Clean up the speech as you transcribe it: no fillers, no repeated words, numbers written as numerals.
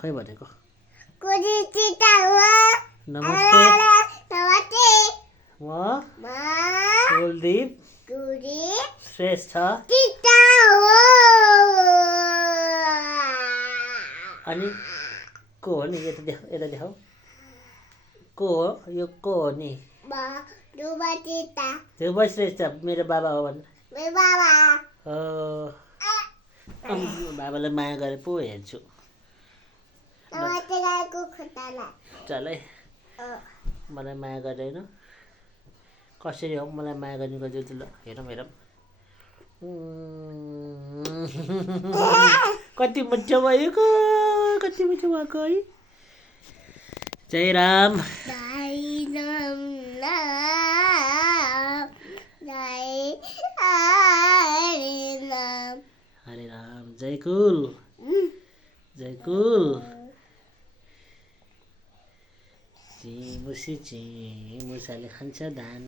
खै भनेको नमस्ते नमस्ते म कुलदीप श्रेष्ठ अनि को हो नि यता देखाऊ को हो यो को हो नि ध्रुव श्रेष्ठ मेरो बाबा हो भन् बाबालाई माया गरे पो हेर्छु चल है मलाई माया गर्दैन कसरी हो मलाई माया गर्ने गर्छु ल हेरौँ कति मिठो भएको कति मिठो भएको है जय राम हरे राम जय कुल चिमुसी चिमुसाले खान्छ धान